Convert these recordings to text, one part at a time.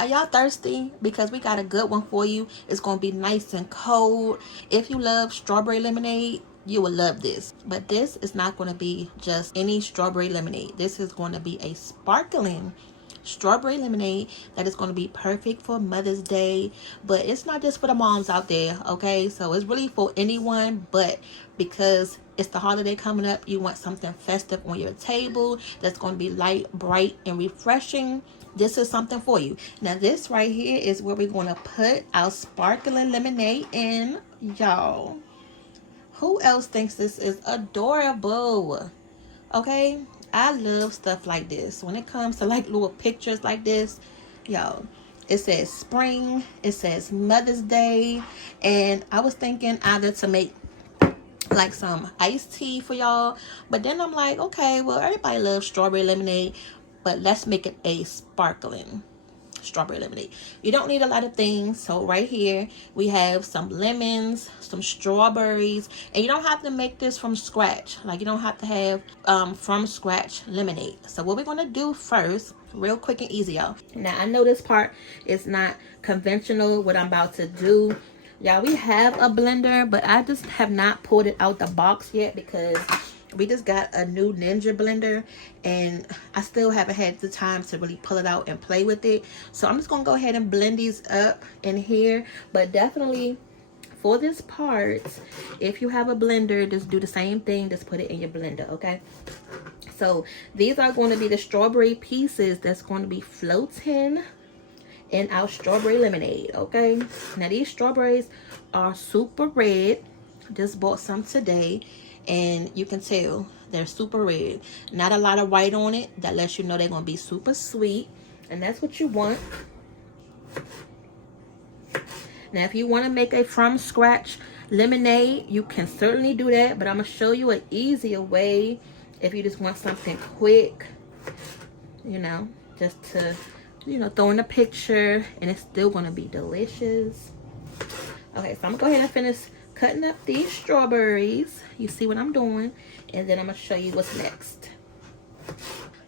Are y'all thirsty? Because we got a good one for you. It's going to be nice and cold. If you love strawberry lemonade, you will love this. But this is not going to be just any strawberry lemonade. This is going to be a sparkling strawberry lemonade that is going to be perfect for Mother's Day. But it's not just for the moms out there, okay? So it's really for anyone, but because it's the holiday coming up, you want something festive on your table that's going to be light, bright, and refreshing. This is something for you. Now this right here is where we're going to put our sparkling lemonade in, y'all. Who else thinks this is adorable? Okay, I love stuff like this. When it comes to like little pictures like this, y'all, it says spring, it says Mother's Day, and I was thinking either to make like some iced tea for y'all, but then I'm like, okay, well, everybody loves strawberry lemonade, but let's make it a sparkling strawberry lemonade. You don't need a lot of things. So right here we have some lemons, some strawberries, and you don't have to make this from scratch. Like, you don't have to have from scratch lemonade. So what we're going to do first, real quick and easy, y'all. Now I know this part is not conventional, what I'm about to do. Y'all, we have a blender, but I just have not pulled it out the box yet because we just got a new Ninja blender and I still haven't had the time to really pull it out and play with it. So I'm just gonna go ahead and blend these up in here. But definitely for this part, if you have a blender, just do the same thing. Just put it in your blender, okay? So these are going to be the strawberry pieces that's going to be floating in our strawberry lemonade, okay? Now these strawberries are super red. Just bought some today, and you can tell they're super red. Not a lot of white on it. That lets you know they're gonna be super sweet, and that's what you want. Now if you want to make a from scratch lemonade, you can certainly do that, but I'm gonna show you an easier way if you just want something quick, you know, just to, you know, throw in a picture and it's still gonna be delicious. Okay, so I'm gonna go ahead and finish cutting up these strawberries. You see what I'm doing, and then I'm gonna show you what's next.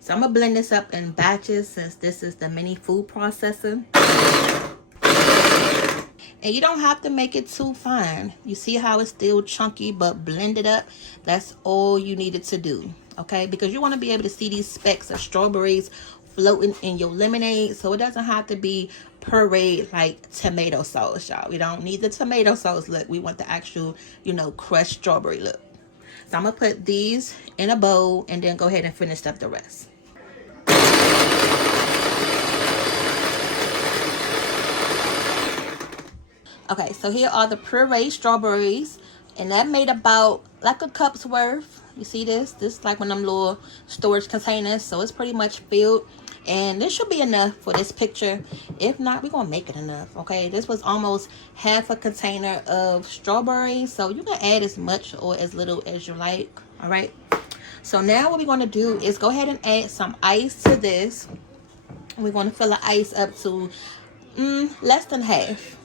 So I'm gonna blend this up in batches since this is the mini food processor. And you don't have to make it too fine. You see how it's still chunky but blended up? That's all you needed to do, okay? Because you want to be able to see these specks of strawberries floating in your lemonade, so it doesn't have to be pureed like tomato sauce, y'all. We don't need the tomato sauce look. We want the actual, you know, crushed strawberry look. So I'm gonna put these in a bowl and then go ahead and finish up the rest. Okay, so here are the pureed strawberries, and that made about like a cup's worth. You see this? This is like one of them little storage containers, so it's pretty much filled. And this should be enough for this picture. If not, we're gonna make it enough, okay? This was almost half a container of strawberries, so you can add as much or as little as you like, all right? So now what we're gonna do is go ahead and add some ice to this. We're gonna fill the ice up to less than half.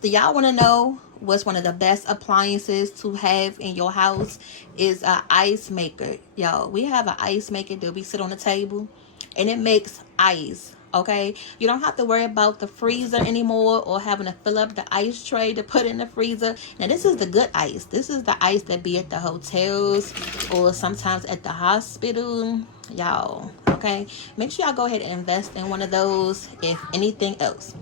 Do y'all want to know what's one of the best appliances to have in your house? Is an ice maker. Y'all, we have an ice maker that we sit on the table and it makes ice, okay? You don't have to worry about the freezer anymore or having to fill up the ice tray to put in the freezer. Now this is the good ice. This is the ice that be at the hotels or sometimes at the hospital, y'all, okay? Make sure y'all go ahead and invest in one of those, if anything else.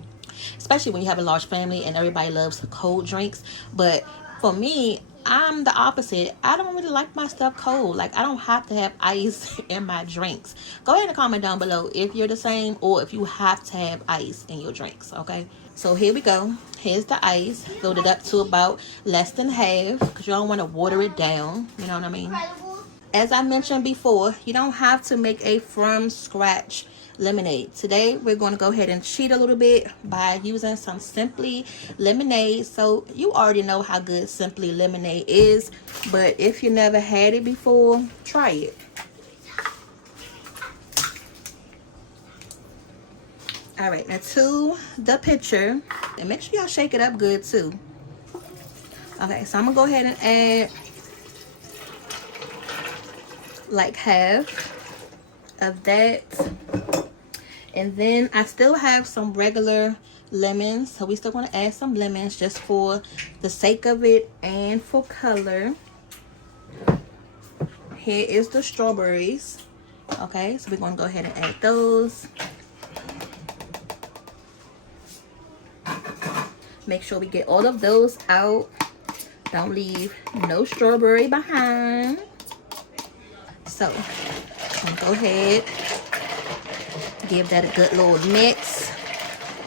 Especially when you have a large family and everybody loves cold drinks. But for me, I'm the opposite. I don't really like my stuff cold. Like, I don't have to have ice in my drinks. Go ahead and comment down below if you're the same or if you have to have ice in your drinks, okay? So here we go. Here's the ice. Filled it up to about less than half because you don't want to water it down. You know what I mean? As I mentioned before, you don't have to make a from scratch lemonade. Today we're going to go ahead and cheat a little bit by using some Simply lemonade. So you already know how good Simply lemonade is, but if you never had it before, try it. All right, now to the pitcher, and make sure y'all shake it up good too. Okay, so I'm gonna go ahead and add like half of that. And then I still have some regular lemons, so we still want to add some lemons just for the sake of it and for color. Here is the strawberries. Okay, so we're going to go ahead and add those. Make sure we get all of those out. Don't leave no strawberry behind. So I'm gonna go ahead, give that a good little mix.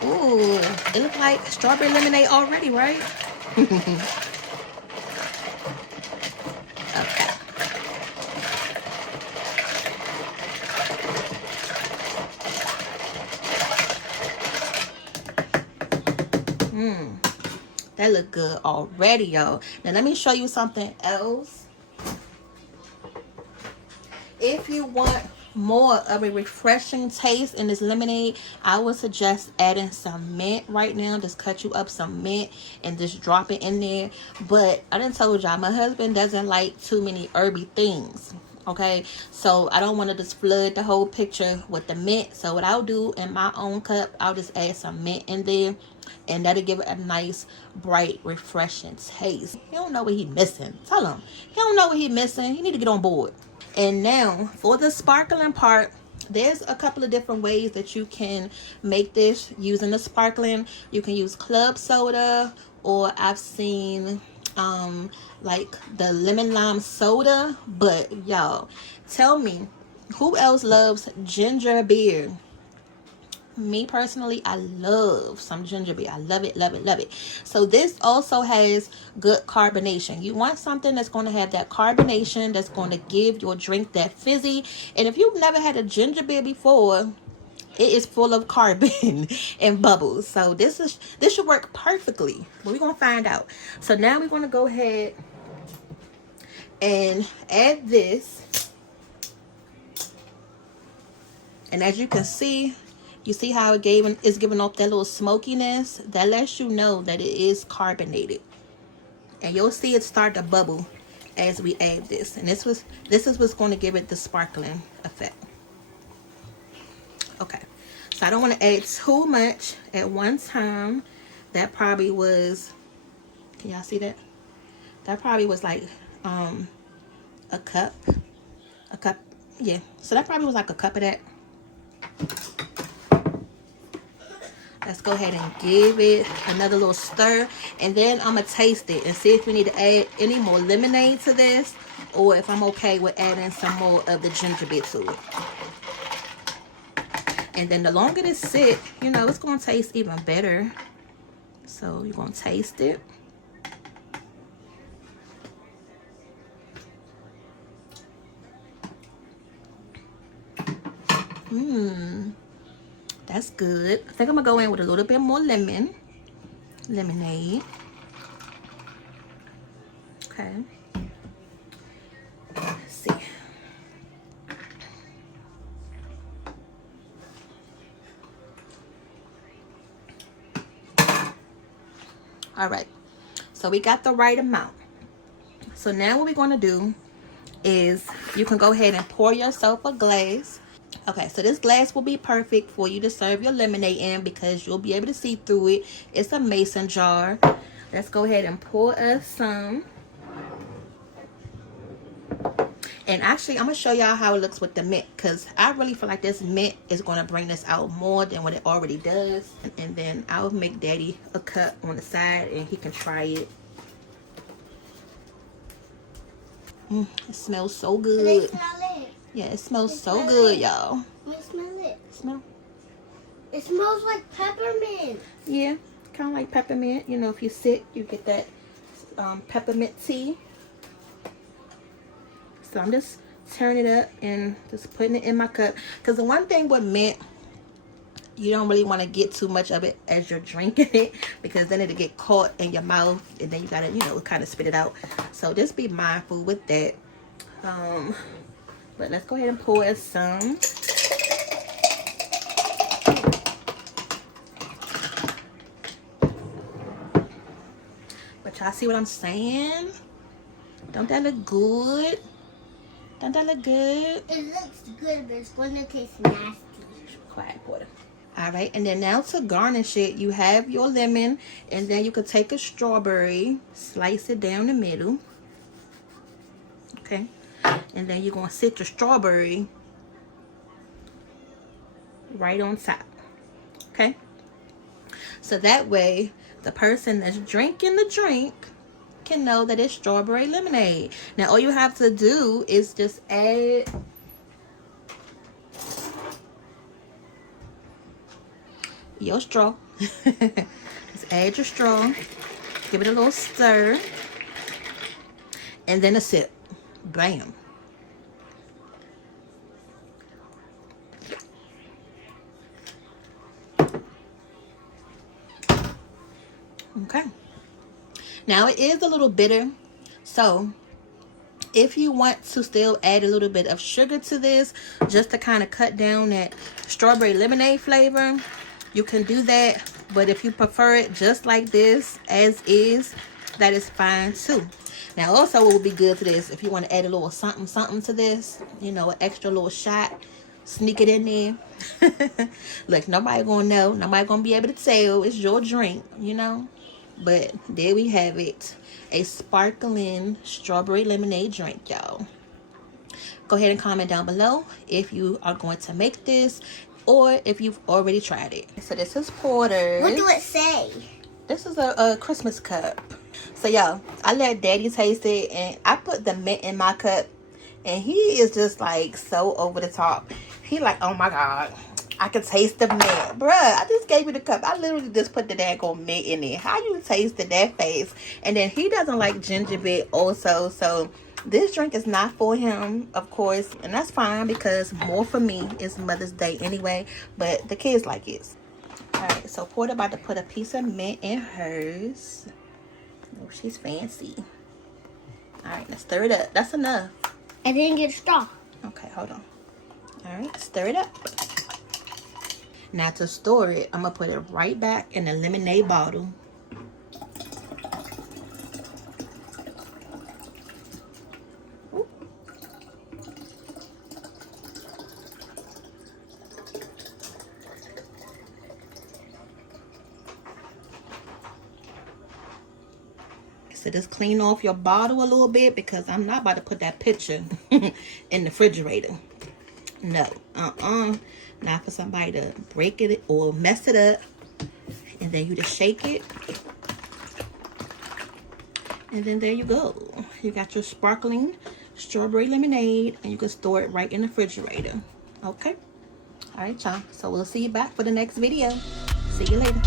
Ooh, it looks like strawberry lemonade already, right? Okay. That look good already, y'all. Now let me show you something else. If you want more of a refreshing taste in this lemonade, I would suggest adding some mint right now. Just cut you up some mint and just drop it in there. But I done told y'all, my husband doesn't like too many herby things. Okay, so I don't want to just flood the whole picture with the mint. So what I'll do in my own cup, I'll just add some mint in there, and that'll give it a nice, bright, refreshing taste. He don't know what he missing. Tell him. He don't know what he missing. He need to get on board. And now for the sparkling part, there's a couple of different ways that you can make this using the sparkling. You can use club soda, or I've seen like the lemon lime soda. But y'all, tell me, who else loves ginger beer? Me personally, I love some ginger beer. I love it, love it, love it. So this also has good carbonation. You want something that's going to have that carbonation, that's going to give your drink that fizzy. And if you've never had a ginger beer before, it is full of carbon and bubbles. So this should work perfectly. But we're going to find out. So now we're going to go ahead and add this. And as you can see, you see how it's giving off that little smokiness? That lets you know that it is carbonated. And you'll see it start to bubble as we add this. And this is what's going to give it the sparkling effect. Okay. So I don't want to add too much at one time. That probably was, can y'all see that? That probably was like a cup. Yeah. So that probably was like a cup of that. Let's go ahead and give it another little stir. And then I'm going to taste it and see if we need to add any more lemonade to this, or if I'm okay with adding some more of the ginger beer to it. And then the longer this sit, you know, it's going to taste even better. So you're going to taste it. That's good. I think I'm gonna go in with a little bit more lemonade. Okay. Let's see. All right. So we got the right amount. So now what we're gonna do is you can go ahead and pour yourself a glass. Okay, so this glass will be perfect for you to serve your lemonade in, because you'll be able to see through it. It's a mason jar. Let's go ahead and pour us some. And actually, I'm going to show y'all how it looks with the mint, because I really feel like this mint is going to bring this out more than what it already does. And then I'll make Daddy a cup on the side, and he can try it. It smells so good. Yeah, it smells so good, y'all. I smell it. Smell? It smells like peppermint. Yeah, kind of like peppermint. You know, if you're sick, you get that peppermint tea. So I'm just tearing it up and just putting it in my cup. Because the one thing with mint, you don't really want to get too much of it as you're drinking it, because then it'll get caught in your mouth, and then you gotta, you know, kind of spit it out. So just be mindful with that. But let's go ahead and pour us some. But y'all see what I'm saying? Don't that look good? Don't that look good? It looks good, but it's going to taste nasty. Quiet, Porter. All right, and then now to garnish it, you have your lemon, and then you could take a strawberry, slice it down the middle. Okay, and then you're going to sit your strawberry right on top. Okay, so that way the person that's drinking the drink can know that it's strawberry lemonade. Now all you have to do is just add your straw. Just add your straw, give it a little stir, and then a sip. Bam. Okay, now it is a little bitter, so if you want to still add a little bit of sugar to this, just to kind of cut down that strawberry lemonade flavor, you can do that. But if you prefer it just like this as is, that is fine too. Now also what would be good to this, if you want to add a little something something to this, you know, an extra little shot, sneak it in there. Look, nobody gonna know, nobody gonna be able to tell it's your drink, you know. But there we have it, a sparkling strawberry lemonade drink, y'all. Go ahead and comment down below if you are going to make this or if you've already tried it. So this is porter. What do it say? This is a Christmas cup. So y'all, I let daddy taste it, and I put the mint in my cup, and he is just like so over the top. He like, oh my god, I can taste the mint. Bruh, I just gave you the cup. I literally just put the daggone mint in it. How you tasted that face? And then he doesn't like gingerbread also. So this drink is not for him, of course. And that's fine, because more for me. It's Mother's Day anyway. But the kids like it. Alright, so Porter about to put a piece of mint in hers. Oh, she's fancy. Alright, now stir it up. That's enough. I didn't get a straw. Okay, hold on. Alright, stir it up. Now to store it, I'm going to put it right back in the lemonade bottle. Ooh. So just clean off your bottle a little bit, because I'm not about to put that picture in the refrigerator. No, not for somebody to break it or mess it up. And then you just shake it, and then there you go. You got your sparkling strawberry lemonade, and you can store it right in the refrigerator. Okay, all right y'all, so we'll see you back for the next video. See you later.